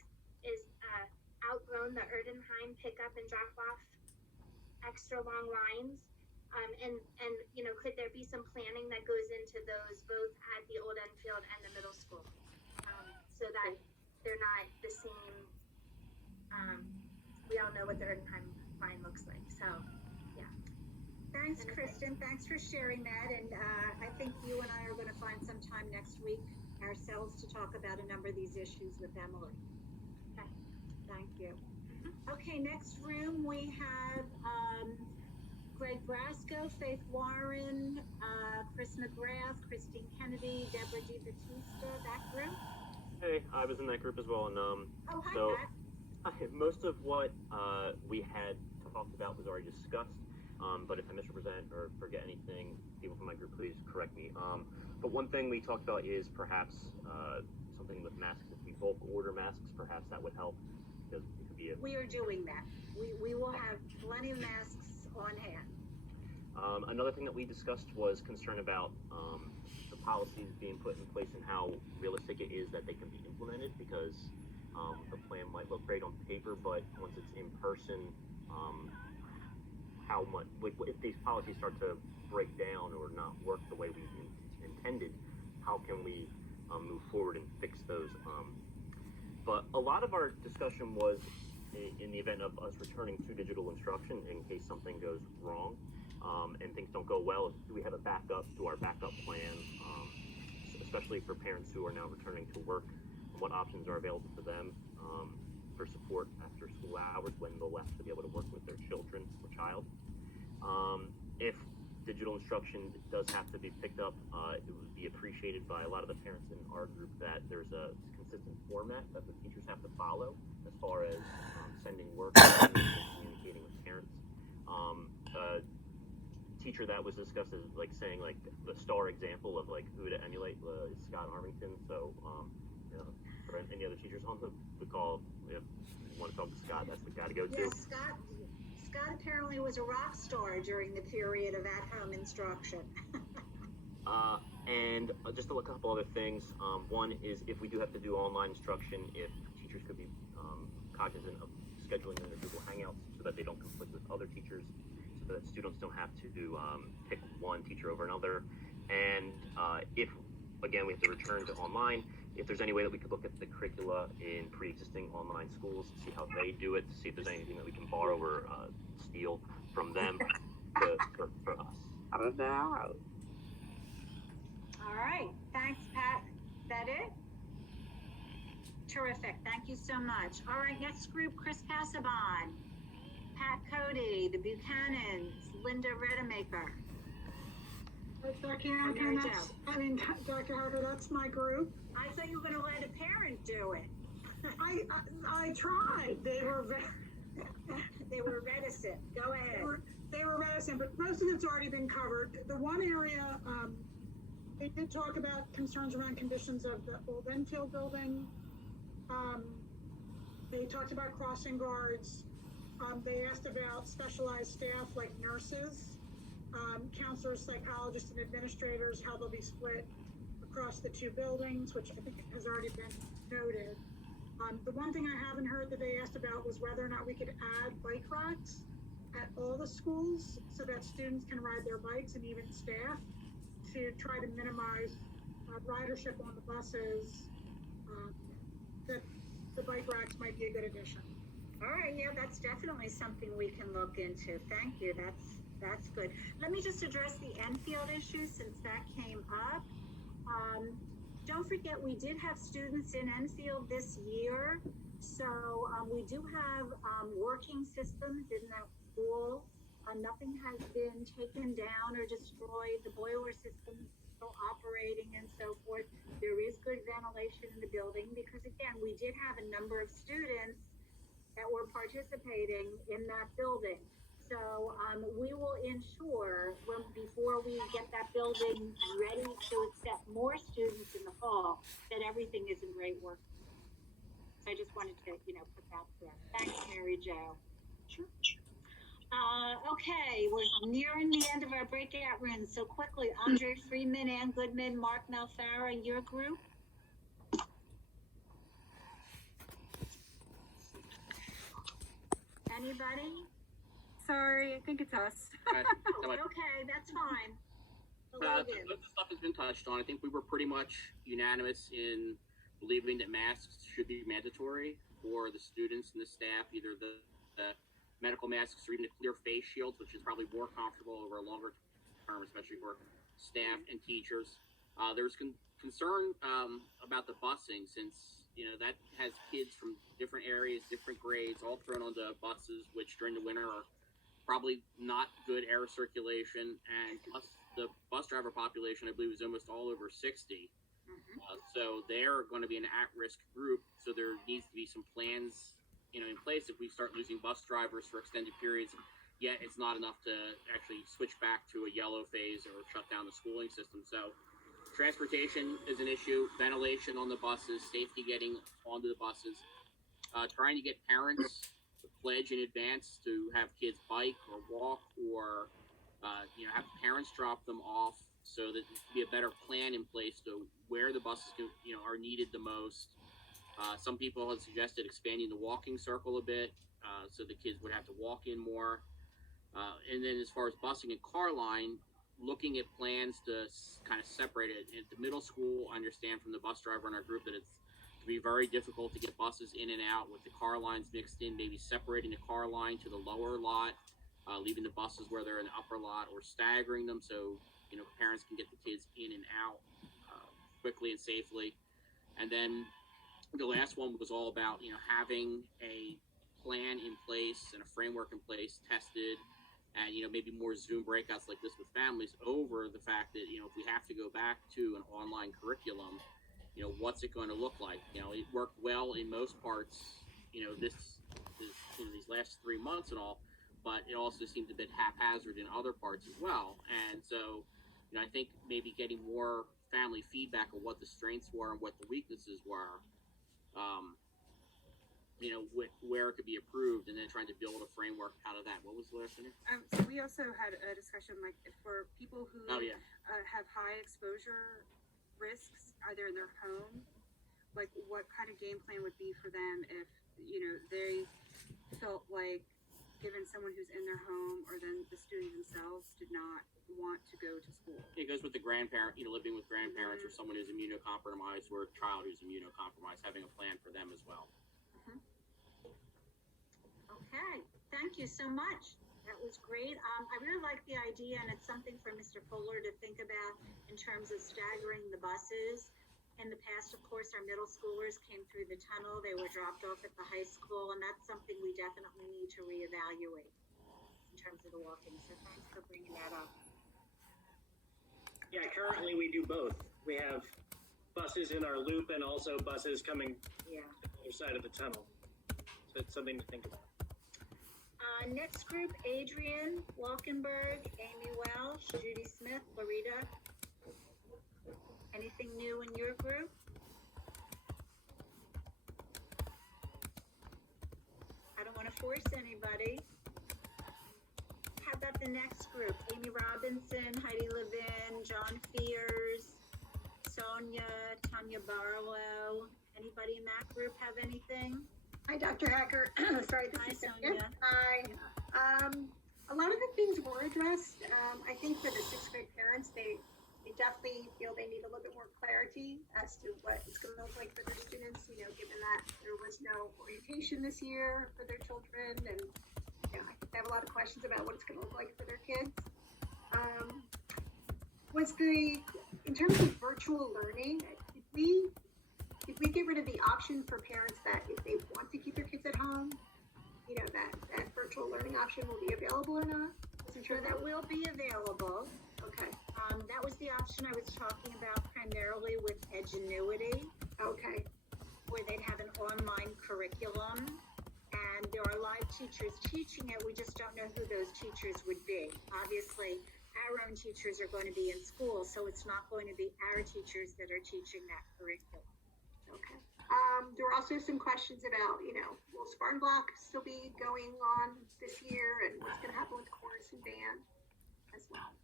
outgrown the Erdenheim pickup and drop off extra long lines. And you know, could there be some planning that goes into those both at the old Enfield and the middle school, so that they're not the same? We all know what the Erdenheim line looks like, so yeah. Thanks, Kristen. Thanks for sharing that. And I think you and I are going to find some time next week ourselves to talk about a number of these issues with Emily. Okay. Thank you. Okay, next room we have Greg Brasco, Faith Warren, Chris McGrath, Christine Kennedy, Deborah DiBattista, that group. Hey, I was in that group as well, and Oh, hi, so Pat. most of what we had talked about was already discussed. But if I misrepresent or forget anything, people from my group, please correct me. But one thing we talked about is perhaps something with masks. If we bulk order masks, perhaps that would help, because it could be We are doing that. We will have plenty of masks on hand. Another thing that we discussed was concern about the policies being put in place and how realistic it is that they can be implemented, because the plan might look great on paper, but once it's in person, how much, if these policies start to break down or not work the way we intended, how can we move forward and fix those? But a lot of our discussion was in the event of us returning to digital instruction in case something goes wrong and things don't go well. Do we have a backup? Do our backup plan, especially for parents who are now returning to work, and what options are available to them for support after school hours when they'll have to be able to work with their children or child. If digital instruction does have to be picked up, it would be appreciated by a lot of the parents in our group that there's a consistent format that the teachers have to follow as far as sending work and communicating with parents. Teacher that was discussed as like saying like the star example of like who to emulate is Scott Armington. So you know, for any other teachers on the call, if you want to talk to Scott, that's the guy to go to. Yes, Scott apparently was a rock star during the period of at-home instruction. And just a couple other things. One is if we do have to do online instruction, if teachers could be cognizant of scheduling in their Google Hangouts so that they don't conflict with other teachers, so so that students don't have to pick one teacher over another. And if, again, we have to return to online, if there's any way that we could look at the curricula in pre-existing online schools, see how they do it, to see if there's anything that we can borrow or steal from them for us. I don't know. All right, thanks, Pat. That it? Terrific, thank you so much. All right, next group, Chris Casabon, Pat Cody, the Buchanans, Linda Redemaker. Dr. Hacker, Dr. Hacker, that's my group. I thought you were gonna let a parent do it. I tried. They were They were reticent. Go ahead. They were reticent, but most of it's already been covered. The one area, they did talk about concerns around conditions of the old Enfield building. They talked about crossing guards. They asked about specialized staff like nurses, counselors, psychologists, and administrators, how they'll be split across the two buildings, which I think has already been noted. The one thing I haven't heard that they asked about was whether or not we could add bike racks at all the schools so that students can ride their bikes and even staff to try to minimize ridership on the buses. That the bike racks might be a good addition. All right, yeah, that's definitely something we can look into. Thank you. That's good. Let me just address the Enfield issue since that came up. Don't forget, we did have students in Enfield this year. So we do have working systems in that school. Nothing has been taken down or destroyed. The boiler system is still operating and so forth. There is good ventilation in the building because, again, we did have a number of students that were participating in that building. So we will ensure before we get that building ready to accept more students in the fall, that everything is in great work. So I just wanted to, put that there. Thanks, Mary Jo. Sure. Okay, we're nearing the end of our breakout rooms. So quickly, Andre Freeman, Ann Goodman, Mark Malfara, your group. Anybody? Sorry, I think it's us. Okay, that's fine. The stuff has been touched on. I think we were pretty much unanimous in believing that masks should be mandatory for the students and the staff, either the medical masks or even the clear face shields, which is probably more comfortable over a longer term, especially for staff and teachers. There's concern about the busing, since that has kids from different areas, different grades, all thrown onto buses, which during the winter are probably not good air circulation, and plus the bus driver population, I believe, is almost all over 60. So they're going to be an at-risk group. So there needs to be some plans, in place if we start losing bus drivers for extended periods. Yet it's not enough to actually switch back to a yellow phase or shut down the schooling system. So transportation is an issue, ventilation on the buses, safety getting onto the buses, trying to get parents to pledge in advance to have kids bike or walk, or have parents drop them off, so that there can be a better plan in place to where the buses are needed the most. Some people have suggested expanding the walking circle a bit, so the kids would have to walk in more. And then as far as busing and car line, looking at plans to kind of separate it. At the middle school, I understand from the bus driver in our group that it's can be very difficult to get buses in and out with the car lines mixed in, maybe separating the car line to the lower lot, leaving the buses where they're in the upper lot, or staggering them so parents can get the kids in and out quickly and safely. And then the last one was all about having a plan in place and a framework in place, tested, and maybe more Zoom breakouts like this with families over the fact that if we have to go back to an online curriculum, what's it going to look like? It worked well in most parts, these last 3 months and all, but it also seemed a bit haphazard in other parts as well. And so, I think maybe getting more family feedback on what the strengths were and what the weaknesses were, where it could be improved, and then trying to build a framework out of that. What was the last thing? So we also had a discussion, like, for people who have high exposure risks, either in their home, like what kind of game plan would be for them if they felt like, given someone who's in their home, or then the student not want to go to school. It goes with the grandparent, living with grandparents or someone who's immunocompromised or a child who's immunocompromised, having a plan for them as well. Okay, thank you so much. That was great. I really like the idea, and it's something for Mr. Fuller to think about in terms of staggering the buses. In the past, of course, our middle schoolers came through the tunnel. They were dropped off at the high school, and that's something we definitely need to reevaluate in terms of the walking. So thanks for bringing that up. Yeah, currently we do both. We have buses in our loop and also buses coming to the other side of the tunnel. So it's something to think about. Next group, Adrian Walkenberg, Amy Welsh, Judy Smith, Loretta. Anything new in your group? I don't want to force anybody. How about the next group? Amy Robinson, Heidi Levin, John Fears, Sonia, Tanya Barlow. Anybody in that group have anything? Hi, Dr. Hacker. Sorry, this is Sonia. Hi. A lot of the things were addressed. I think for the sixth grade parents, they definitely feel they need a little bit more clarity as to what it's going to look like for their students, given that there was no orientation this year for their children. And I think they have a lot of questions about what it's going to look like for their kids. In terms of virtual learning, if we get rid of the option for parents that if they want to keep their kids at home, that virtual learning option will be available or not? Sure, that will be available. Okay. That was the option I was talking about primarily with Edgenuity. Okay. Where they'd have an online curriculum, and there are live teachers teaching it. We just don't know who those teachers would be. Obviously, our own teachers are going to be in school, so it's not going to be our teachers that are teaching that curriculum. Okay. There were also some questions about, will Spartan Block still be going on this year, and what's going to happen with chorus and band as well?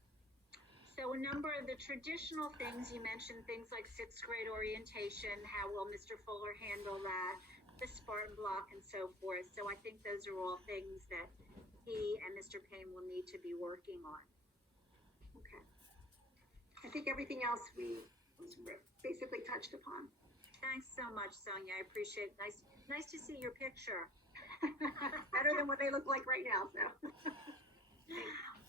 So a number of the traditional things, you mentioned things like sixth grade orientation, how will Mr. Fuller handle that, the Spartan Block and so forth. So I think those are all things that he and Mr. Payne will need to be working on. Okay. I think everything else we basically touched upon. Thanks so much, Sonia. I appreciate it. Nice to see your picture. Better than what they look like right now, so.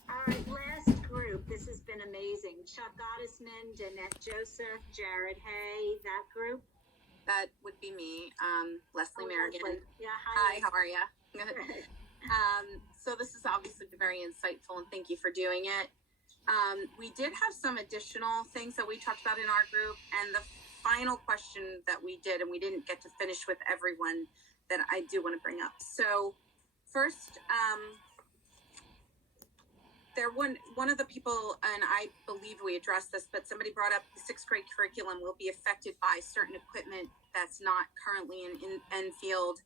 All right, last group. This has been amazing. Chuck Gottesman, Danette Joseph, Jared Hay, that group. That would be me, Leslie Merrigan. Leslie. Yeah, hi, how are you? So this is obviously very insightful, and thank you for doing it. We did have some additional things that we talked about in our group, and the final question that we did, and we didn't get to finish with everyone, that I do want to bring up. So first, one of the people, and I believe we addressed this, but somebody brought up the sixth grade curriculum will be affected by certain equipment that's not currently in Enfield,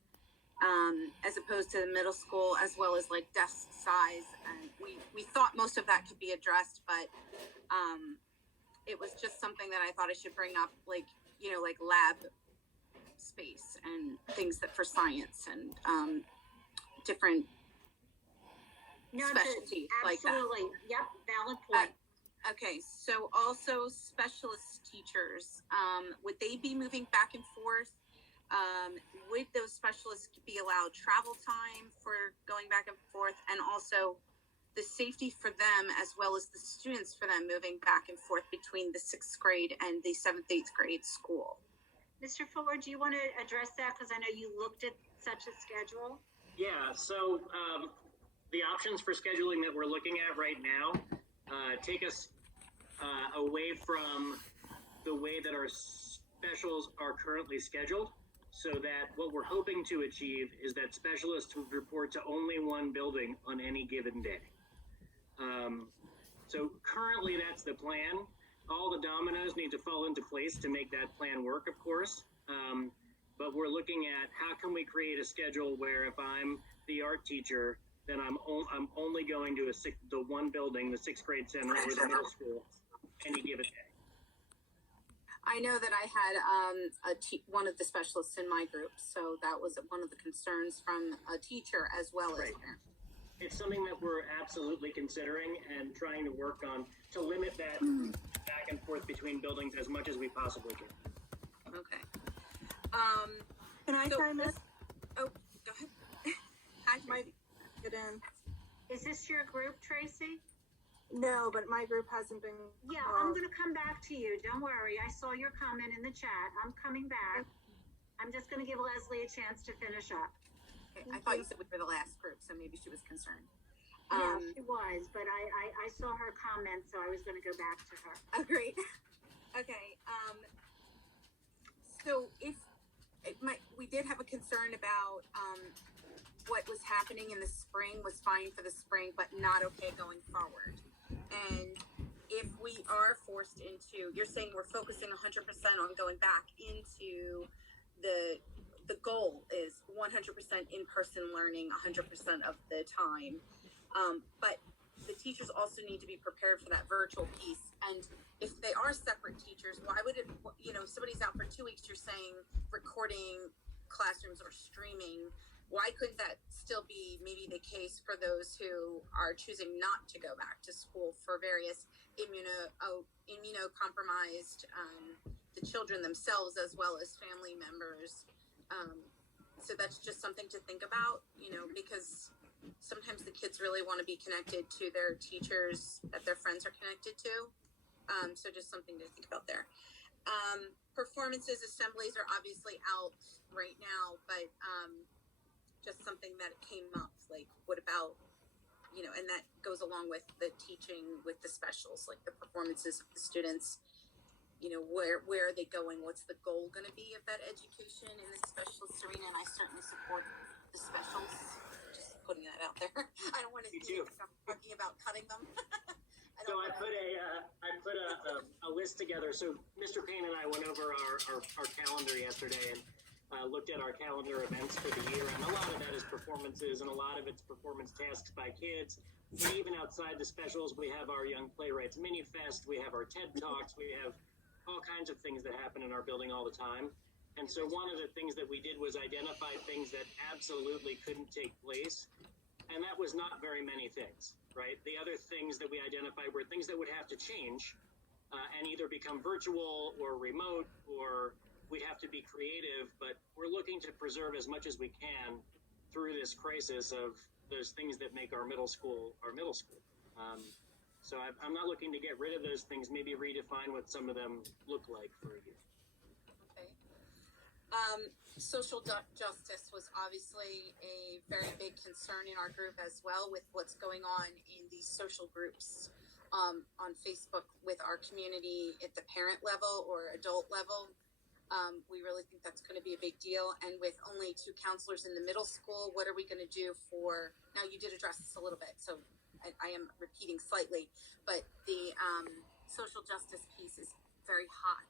as opposed to the middle school, as well as like desk size. And we thought most of that could be addressed, but it was just something that I thought I should bring up, like lab space and things that for science and different specialty like that. Absolutely. Yep, valid point. Okay, so also specialist teachers, would they be moving back and forth? Would those specialists be allowed travel time for going back and forth, and also the safety for them as well as the students for them moving back and forth between the sixth grade and the 7th, 8th grade school? Mr. Fuller, do you want to address that? Because I know you looked at such a schedule. Yeah, so the options for scheduling that we're looking at right now take us away from the way that our specials are currently scheduled, so that what we're hoping to achieve is that specialists would report to only one building on any given day. So currently that's the plan. All the dominoes need to fall into place to make that plan work, of course. But we're looking at how can we create a schedule where if I'm the art teacher, then I'm only going to the one building, the sixth grade center or the middle school, any given day. I know that I had one of the specialists in my group, so that was one of the concerns from a teacher as well as a parent. it's something that we're absolutely considering and trying to work on to limit that back and forth between buildings as much as we possibly can. Okay. Can I chime in? Oh, go ahead. Hi, Might get in. Is this your group, Tracy? No, but my group hasn't been. Yeah, I'm gonna come back to you. Don't worry. I saw your comment in the chat. I'm coming back. I'm just gonna give Leslie a chance to finish up. Okay, I thought you said we were the last group, so maybe she was concerned. Yeah, she was, but I saw her comment, so I was gonna go back to her. Oh, great. Okay. So we did have a concern about what was happening in the spring was fine for the spring, but not okay going forward. And if we are forced into, you're saying we're focusing 100% on going back into the goal is 100% in-person learning 100% of the time. But the teachers also need to be prepared for that virtual piece. And if they are separate teachers, why would it, if somebody's out for 2 weeks, you're saying recording classrooms or streaming, why couldn't that still be maybe the case for those who are choosing not to go back to school for various immunocompromised, the children themselves as well as family members? So that's just something to think about, because sometimes the kids really want to be connected to their teachers that their friends are connected to. So just something to think about there. Performances, assemblies are obviously out right now, but just something that came up, like what about, and that goes along with the teaching with the specials, like the performances of the students, where are they going? What's the goal going to be of that education in the specialist arena? And I certainly support the specials. Just putting that out there. I don't want to see talking about cutting them. So I put a list together. So Mr. Payne and I went over our calendar yesterday and looked at our calendar events for the year, and a lot of that is performances, and a lot of it's performance tasks by kids. And even outside the specials, we have our Young Playwrights Mini Fest, we have our TED Talks, we have all kinds of things that happen in our building all the time. And so one of the things that we did was identify things that absolutely couldn't take place, and that was not very many things, right? The other things that we identified were things that would have to change and either become virtual or remote, or we'd have to be creative, but we're looking to preserve as much as we can through this crisis of those things that make our middle school our middle school. So I'm not looking to get rid of those things, maybe redefine what some of them look like for a year. Okay. Social justice was obviously a very big concern in our group as well, with what's going on in these social groups on Facebook with our community at the parent level or adult level. We really think that's going to be a big deal. And with only 2 counselors in the middle school, what are we going to do for, now you did address this a little bit, so I am repeating slightly, but the social justice piece is very hot.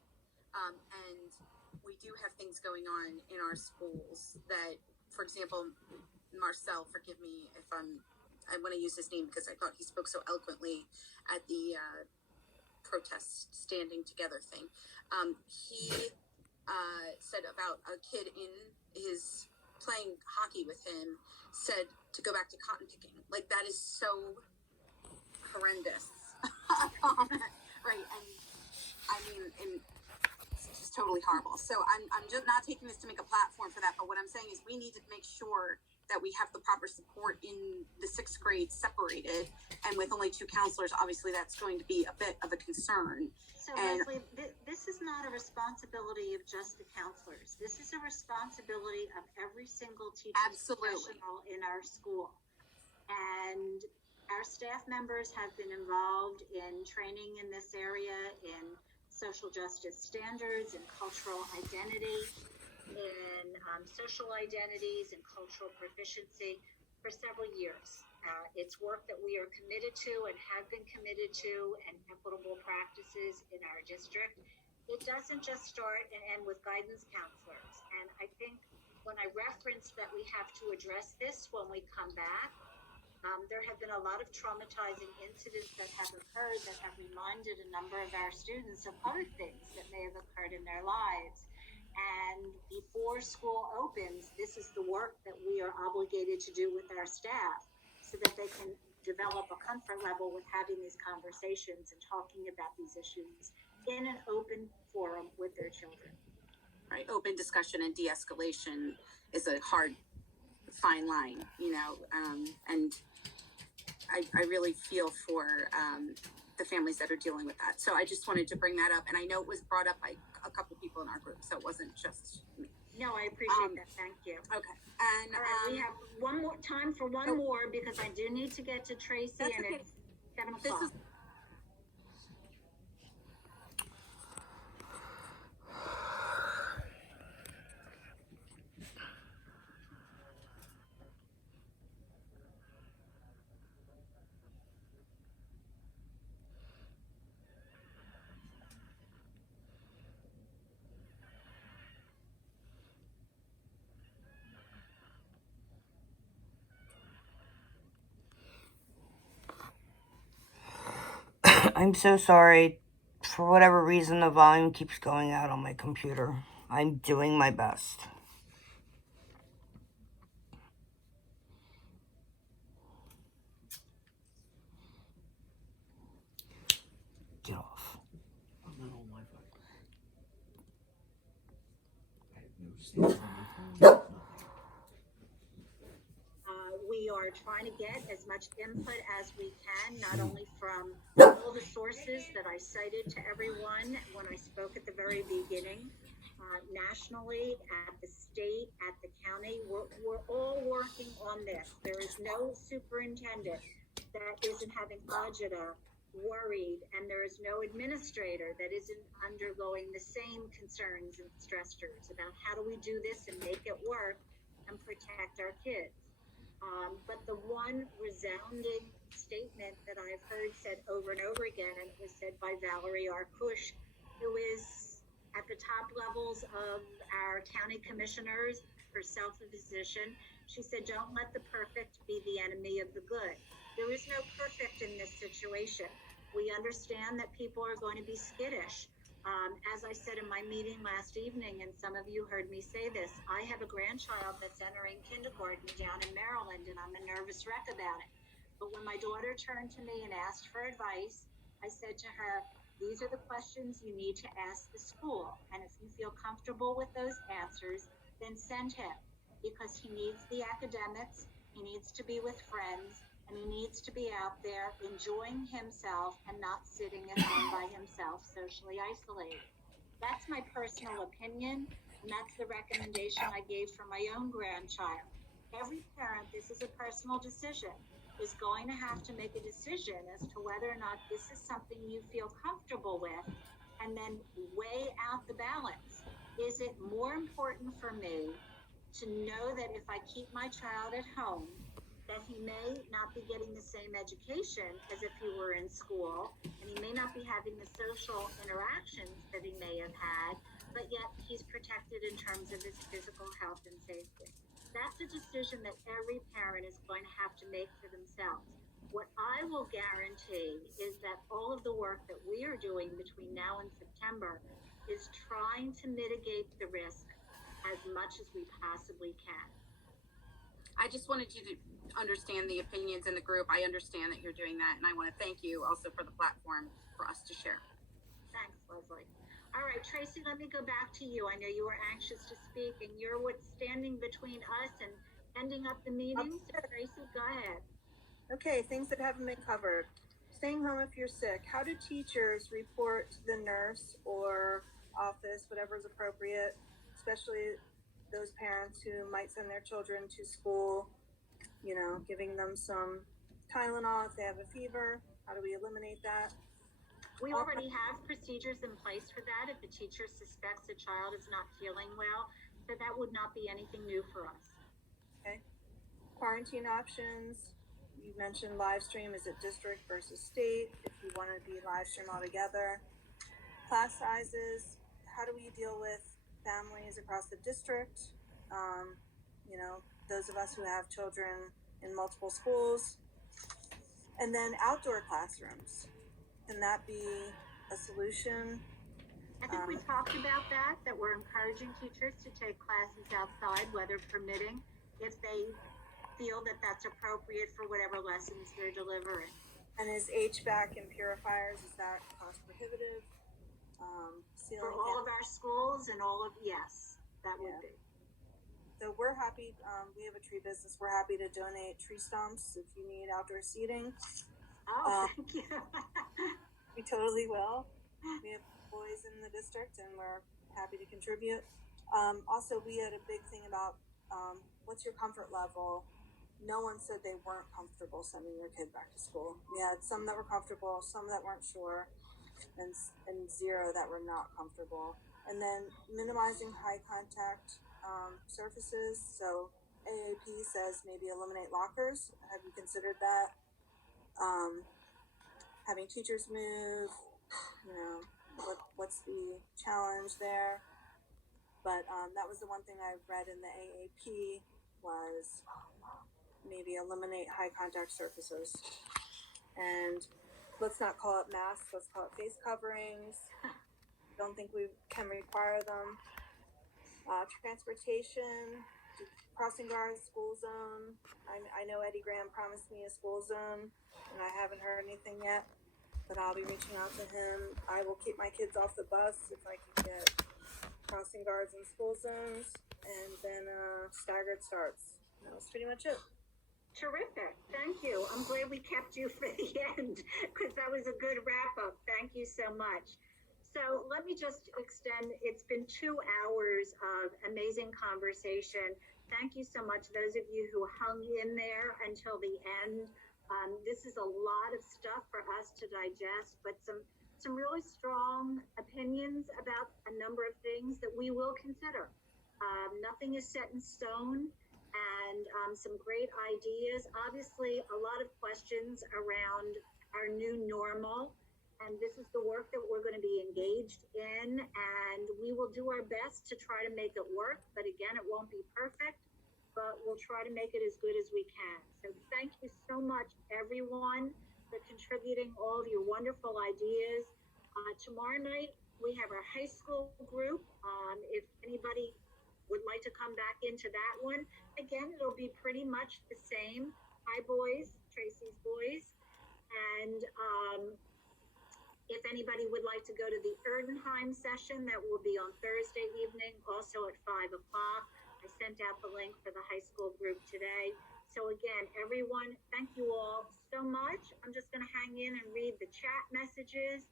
And we do have things going on in our schools that, for example, Marcel, forgive me if I want to use his name because I thought he spoke so eloquently at the protest standing together thing. He said about a kid in his playing hockey with him said to go back to cotton picking. Like, that is so horrendous. Right. And I mean, it's just totally horrible. So I'm just not taking this to make a platform for that, but what I'm saying is we need to make sure that we have the proper support in the 6th grade separated, and with only 2 counselors, obviously that's going to be a bit of a concern. So Leslie, this is not a responsibility of just the counselors. This is a responsibility of every single teaching professional in our school. And our staff members have been involved in training in this area, in social justice standards and cultural identity, in social identities and cultural proficiency for several years. It's work that we are committed to and have been committed to, and equitable practices in our district. It doesn't just start and end with guidance counselors. And I think when I referenced that we have to address this when we come back, there have been a lot of traumatizing incidents that have occurred that have reminded a number of our students of other things that may have occurred in their lives. And before school opens, this is the work that we are obligated to do with our staff. so that they can develop a comfort level with having these conversations and talking about these issues in an open forum with their children. Right, open discussion and de-escalation is a hard, fine line, you know, and I really feel for the families that are dealing with that. So I just wanted to bring that up, and I know it was brought up by a couple people in our group, so it wasn't just me. No, I appreciate that. Thank you. Okay, and all right, we have one more time for one more because I do need to get to Tracy, and okay. it's 7 o'clock. I'm so sorry. For whatever reason, the volume keeps going out on my computer. I'm doing my best. Get off. I'm not on Wi-Fi. I have no station on my phone. We are trying to get as much input as we can, not only from all the sources that I cited to everyone when I spoke at the very beginning, nationally, at the state, at the county. We're all working on this. There is no superintendent that isn't having agita worried, and there is no administrator that isn't undergoing the same concerns and stressors about how do we do this and make it work and protect our kids. But the one resounding statement that I've heard said over and over again, and it was said by Valerie Arkush, who is at the top levels of our county commissioners, herself a physician, she said, don't let the perfect be the enemy of the good. There is no perfect in this situation. We understand that people are going to be skittish. As I said in my meeting last evening, and some of you heard me say this, I have a grandchild that's entering kindergarten down in Maryland, and I'm a nervous wreck about it. But when my daughter turned to me and asked for advice, I said to her, these are the questions you need to ask the school. And if you feel comfortable with those answers, then send him, because he needs the academics, he needs to be with friends, and he needs to be out there enjoying himself and not sitting at home by himself, socially isolated. That's my personal opinion, and that's the recommendation I gave for my own grandchild. Every parent, this is a personal decision, is going to have to make a decision as to whether or not this is something you feel comfortable with, and then weigh out the balance. Is it more important for me to know that if I keep my child at home, that he may not be getting the same education as if he were in school, and he may not be having the social interactions that he may have had, but yet he's protected in terms of his physical health and safety? That's a decision that every parent is going to have to make for themselves. What I will guarantee is that all of the work that we are doing between now and September is trying to mitigate the risk as much as we possibly can. I just wanted you to understand the opinions in the group. I understand that you're doing that, and I want to thank you also for the platform for us to share. Thanks, Leslie. All right, Tracy, let me go back to you. I know you were anxious to speak, and you're what's standing between us and ending up the meeting. So, Tracy, go ahead. Okay, things that haven't been covered. Staying home if you're sick. How do teachers report to the nurse or office, whatever is appropriate, especially those parents who might send their children to school, you know, giving them some Tylenol if they have a fever? How do we eliminate that? We already have procedures in place for that if the teacher suspects a child is not feeling well, so that would not be anything new for us. Okay. Quarantine options. You mentioned live stream. Is it district versus state? If you want to be live stream altogether. Class sizes. How do we deal with families across the district? You know, those of us who have children in multiple schools. And then outdoor classrooms. Can that be a solution? I think we talked about that we're encouraging teachers to take classes outside, weather permitting, if they feel that that's appropriate for whatever lessons they're delivering. And is HVAC and purifiers, is that cost prohibitive? For all of our schools and all of, yes, that would be. So we're happy, we have a tree business, we're happy to donate tree stumps if you need outdoor seating. Oh, thank you. We totally will. We have boys in the district and we're happy to contribute. Also, we had a big thing about what's your comfort level? No one said they weren't comfortable sending their kid back to school. We had some that were comfortable, some that weren't sure, and zero that were not comfortable. And then minimizing high contact surfaces. So AAP says maybe eliminate lockers. Have you considered that? Having teachers move, you know, what's the challenge there? But that was the one thing I read in the AAP was maybe eliminate high contact surfaces. And let's not call it masks, let's call it face coverings. Don't think we can require them. Transportation, crossing guards, school zone. I know Eddie Graham promised me a school zone and I haven't heard anything yet, but I'll be reaching out to him. I will keep my kids off the bus if I can get crossing guards in school zones, and then staggered starts. That was pretty much it. Terrific. Thank you. I'm glad we kept you for the end because that was a good wrap up. Thank you so much. So let me just extend, it's been 2 hours of amazing conversation. Thank you so much, those of you who hung in there until the end. This is a lot of stuff for us to digest, but some really strong opinions about a number of things that we will consider. Nothing is set in stone, and some great ideas. Obviously, a lot of questions around our new normal, and this is the work that we're going to be engaged in, and we will do our best to try to make it work, but again, it won't be perfect, but we'll try to make it as good as we can. So thank you so much, everyone, for contributing all of your wonderful ideas. Tomorrow night, we have our high school group. If anybody would like to come back into that one, again, it'll be pretty much the same. Hi, boys, Tracy's boys. And if anybody would like to go to the Erdenheim session, that will be on Thursday evening, also at 5 o'clock. I sent out the link for the high school group today. So again, everyone, thank you all so much. I'm just going to hang in and read the chat messages.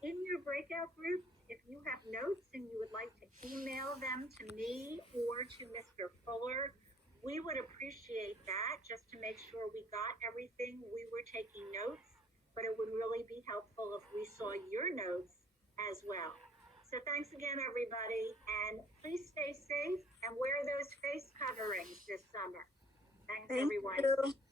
In your breakout groups, if you have notes and you would like to email them to me or to Mr. Fuller, we would appreciate that just to make sure we got everything. We were taking notes, but it would really be helpful if we saw your notes as well. So thanks again, everybody, and please stay safe and wear those face coverings this summer. Thanks, everyone. Thank you.